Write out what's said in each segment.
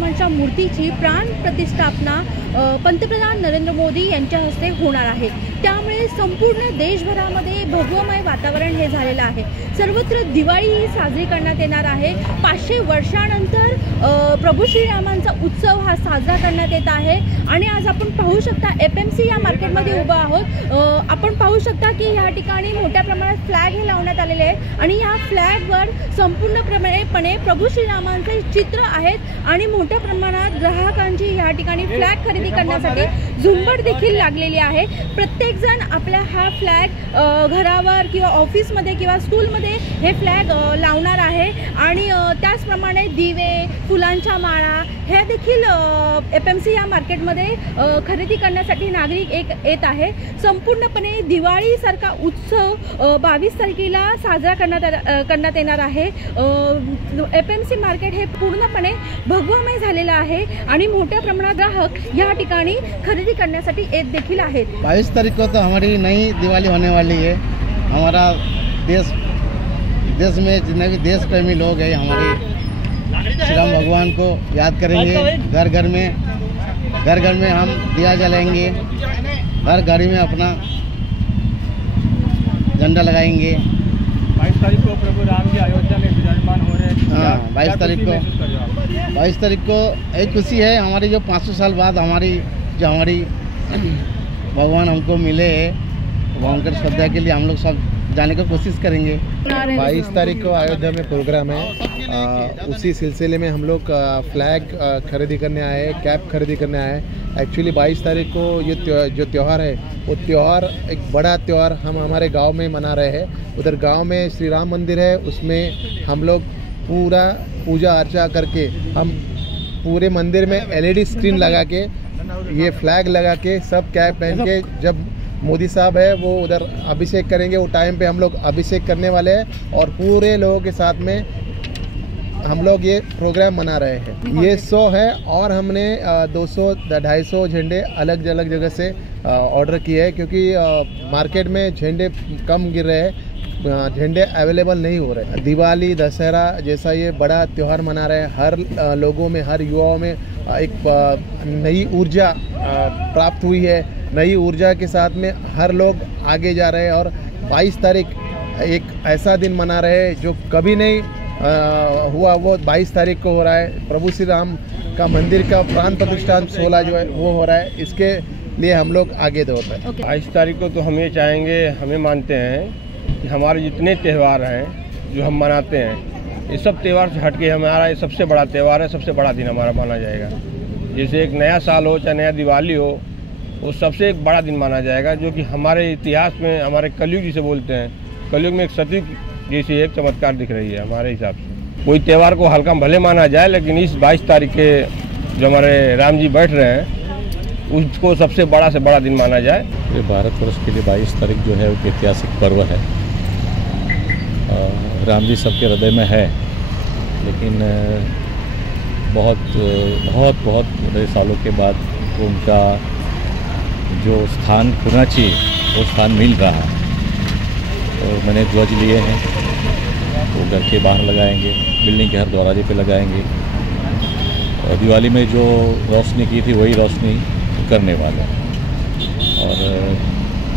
श्रीरामांच्या मूर्तीची प्राण प्रतिष्ठापना पंतप्रधान नरेंद्र मोदी यांच्या हस्ते होणार आहे। त्यामुळे संपूर्ण देशभरामध्ये भगवमय वातावरण हे झालेलं आहे। सर्वत्र दिवाळी ही साजरी करण्यात येणार आहे। 500 वर्षानंतर प्रभू श्रीरामांचा उत्सव हा साजरा करण्यात येत आहे। आणि आज आपण पाहू शकता FMC या मार्केटमध्ये उभा आहोत। आपण पाहू शकता की या ठिकाणी मोठ्या प्रमाणात फ्लॅग हे लावण्यात आलेले आहेत आणि या फ्लॅगवर संपूर्णपणे प्रभू श्रीरामांचे चित्र आहेत आणि मोठ्या प्रमाणात ग्राहकांची या ठिकाणी फ्लॅग खरेदी करण्यासाठी झुंबड देखील लागलेली आहे। प्रत्येक जण आपला हा फ्लॅग घरावर किंवा ऑफिसमध्ये किंवा स्कूलमध्ये हे फ्लॅग लावणार आहे आणि त्याचप्रमाणे दिवे, फुलांच्या माळा हे देखील FMC या मार्केटमध्ये खरेदी करण्यासाठी नागरिक येत आहे। संपूर्णपणे दिवाळीसारखा उत्सव 22 तारखेला साजरा करण्यात येणार आहे। FMC मार्केट हे पूर्णपणे भगवमय झालेलं आहे आणि मोठ्या प्रमाणात ग्राहक या ठिकाणी खरेदी करण्यासाठी येत देखील आहेत। 22 तारीख को तो हमारी नई दिवाली होने वाली है। हमारा देश में जितने भी देश प्रेमी लोग हैं हमारे श्री राम भगवान को याद करेंगे। घर घर में हम दिया जलाएंगे, हर घड़ी में अपना झंडा लगाएंगे। 22 तारीख को प्रभु राम जी अयोध्या में विराजमान हो रहे हैं। हाँ, 22 तारीख को एक खुशी है हमारी, जो 500 साल बाद हमारी भगवान हमको मिले हैं। वहाँ उनकर श्रद्धा के लिए हम लोग सब जाने की कोशिश करेंगे। 22 तारीख को अयोध्या में प्रोग्राम है। उसी सिलसिले में हम लोग फ्लैग खरीदी करने आए हैं, कैप खरीदी करने आए हैं। एक्चुअली 22 तारीख को ये जो त्यौहार है वो त्यौहार एक बड़ा त्यौहार हम हमारे गांव में मना रहे हैं। उधर गांव में श्री राम मंदिर है, उसमें हम लोग पूरा पूजा अर्चा करके हम पूरे मंदिर में LED स्क्रीन लगा के ये फ्लैग लगा के सब कैप पहन के जब मोदी साहब है वो उधर अभिषेक करेंगे, वो टाइम पे हम लोग अभिषेक करने वाले हैं और पूरे लोगों के साथ में हम लोग ये प्रोग्राम मना रहे हैं। ये 100 है और हमने 200-250 झंडे अलग अलग जगह से ऑर्डर किए हैं, क्योंकि मार्केट में झंडे कम गिर रहे हैं, झंडे अवेलेबल नहीं हो रहे। दिवाली, दशहरा जैसा ये बड़ा त्यौहार मना रहे हैं। हर लोगों में, हर युवाओं में एक नई ऊर्जा प्राप्त हुई है। नई ऊर्जा के साथ में हर लोग आगे जा रहे हैं और 22 तारीख एक ऐसा दिन मना रहे हैं जो कभी नहीं हुआ, वो 22 तारीख को हो रहा है। प्रभु श्री राम का मंदिर का प्राण प्रतिष्ठान 16 जो है वो हो रहा है, इसके लिए हम लोग आगे दौड़ रहे हैं। 22 तारीख को तो हम ये चाहेंगे, हमें मानते हैं कि हमारे जितने त्यौहार हैं जो हम मनाते हैं, ये सब त्यौहार से हटके हमारा ये सबसे बड़ा त्यौहार है, सबसे बड़ा दिन हमारा माना जाएगा। जैसे एक नया साल हो चाहे नया दिवाली हो, वो सबसे एक बड़ा दिन माना जाएगा, जो कि हमारे इतिहास में, हमारे कलयुग जिसे बोलते हैं, कलयुग में एक सतयुग जैसी एक चमत्कार दिख रही है हमारे हिसाब से। कोई त्यौहार को हल्का भले माना जाए, लेकिन इस 22 तारीख के जो हमारे राम जी बैठ रहे हैं उसको सबसे बड़ा से बड़ा दिन माना जाए। ये भारतवर्ष के लिए 22 तारीख जो है वो ऐतिहासिक पर्व है। राम जी सबके हृदय में है, लेकिन बहुत बड़े सालों के बाद उनका जो स्थान होना चाहिए वो स्थान मिल रहा है। और मैंने ध्वज लिए हैं, वो घर के बाहर लगाएंगे, बिल्डिंग के हर दरवाजे पे लगाएंगे और दिवाली में जो रोशनी की थी वही रोशनी करने वाले हैं। और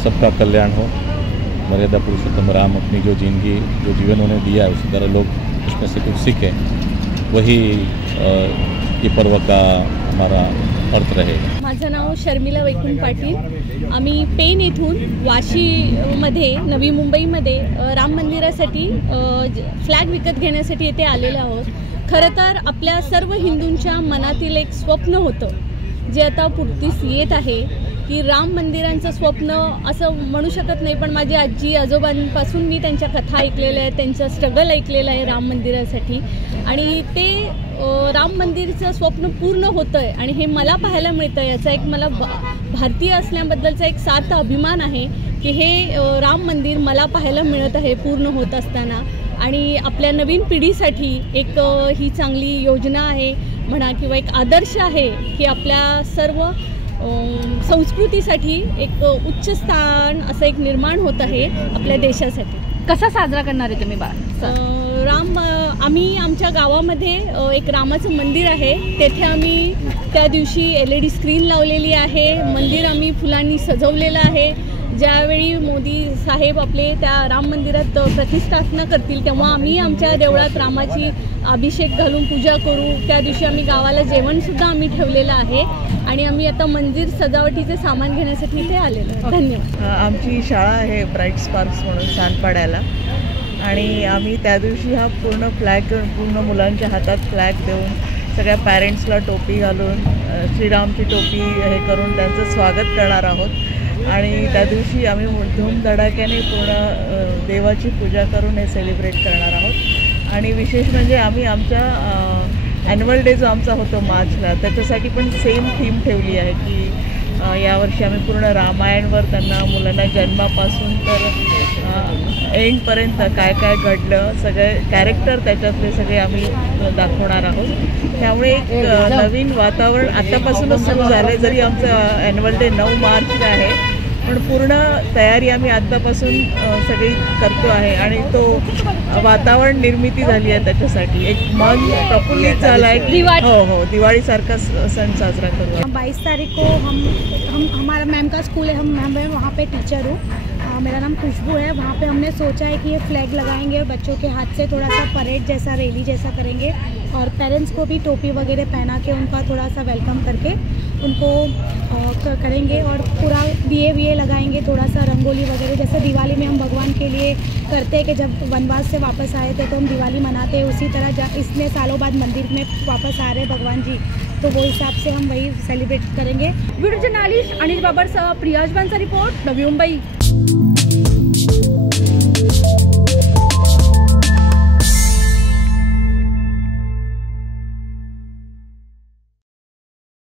सबका कल्याण हो। मर्यादा पुरुषोत्तम राम अपनी जो जिंदगी, जो जीवन उन्होंने दिया है, उसी तरह लोग उसमें से कुछ सीखें, वही ये पर्व का हमारा अर्थ रहेगा। माझं नाव शर्मिला वैकुंठ पाटील। आम्ही पेन येथून वाशीमध्ये, नवी मुंबईमध्ये राम मंदिरासाठी फ्लॅग विकत घेण्यासाठी येथे आलेलो आहोत। खरं तर आपल्या सर्व हिंदूंच्या मनातील एक स्वप्न होतं, जे आता पूर्तीस येत आहे, की राम मंदिरांचं स्वप्न असं म्हणू शकत नाही, पण माझी आजी आजोबांपासून मी त्यांच्या कथा ऐकलेल्या आहेत, त्यांचं स्ट्रगल ऐकलेलं आहे राम मंदिरासाठी, आणि ते राम मंदिरचं स्वप्न पूर्ण होतं आहे आणि हे मला पाहायला मिळतं। याचा एक मला भारतीय असल्याबद्दलचा एक सार्थ अभिमान आहे की हे राम मंदिर मला पाहायला मिळत आहे पूर्ण होत असताना। आणि आपल्या नवीन पिढीसाठी एक ही चांगली योजना आहे म्हणा किंवा एक आदर्श आहे की आपल्या सर्व संस्कृतीसाठी एक उच्च स्थान असं एक निर्माण होत आहे आपल्या देशासाठी। कसा साजरा करणार आहे तुम्ही? आम्ही आमच्या गावामध्ये एक रामाचं मंदिर आहे, तेथे आम्ही त्या दिवशी LED स्क्रीन लावलेली आहे. मंदिर आम्ही फुलांनी सजवलेलं आहे. ज्यावेळी मोदी साहेब आपले त्या राम मंदिरात प्रतिष्ठापना करतील तेव्हा आम्ही आमच्या देवळात रामाची अभिषेक घालून पूजा करू. त्या दिवशी आम्ही गावाला जेवणसुद्धा आम्ही ठेवलेलं आहे आणि आम्ही आता मंदिर सजावटीचे सामान घेण्यासाठी इथे आलेलो आहे. धन्यवाद. आमची शाळा आहे ब्राईट स्पार्क्स म्हणून सानपाड्याला, आणि आम्ही त्या दिवशी हा पूर्ण फ्लॅग पूर्ण मुलांच्या हातात फ्लॅग देऊन सगळ्या पॅरेंट्सला टोपी घालून श्रीरामची टोपी हे करून त्यांचं स्वागत करणार आहोत. आणि त्या दिवशी आम्ही धूमधडाक्याने पूर्ण देवाची पूजा करून हे सेलिब्रेट करणार आहोत. आणि विशेष म्हणजे आम्ही आमच्या ॲन्युअल डे जो आमचा होतो मार्चला, त्याच्यासाठी पण सेम थीम ठेवली आहे की यावर्षी आम्ही पूर्ण रामायणवर त्यांना मुलांना जन्मापासून तर एंडपर्यंत काय काय घडलं सगळे कॅरेक्टर त्याच्यातले सगळे आम्ही दाखवणार आहोत. त्यामुळे एक नवीन वातावरण आत्तापासूनच सुरू झालं आहे. जरी आमचं ॲन्युअल डे 9 मार्चला आहे, पण पूर्ण तयारी आम्ही आत्तापासून सगळी करतो आहे आणि तो वातावरण निर्मिती झाली आहे. त्याच्यासाठी एक मन प्रफुल्लित झालं आहे की हो दिवाळीसारखा सण साजरा करू. 22 तारीख को हम हमारा मैम का स्कूल है, मैं वहाँ पे टीचर हूँ. मेरा नाम खुशबू है. वहाँ पे हमने सोचा है कि ये फ्लैग लगाएंगे और बच्चों के हाथ से थोड़ा सा परेड जैसा रैली जैसा करेंगे और पेरेंट्स को भी टोपी वगैरह पहना के उनका थोड़ा सा वेलकम करके उनको करेंगे और पूरा दिए लगाएंगे, थोड़ा सा रंगोली वगैरह जैसे दिवाली में हम भगवान के लिए करते हैं कि जब वनवास से वापस आए थे तो हम दिवाली मनाते हैं, उसी तरह इतने सालों बाद मंदिर में वापस आ रहे भगवान जी, तो वो हिसाब से हम वही सेलिब्रेट करेंगे. Video journalist Anil बाबरसह प्रियाजबांचा report, Navi Mumbai.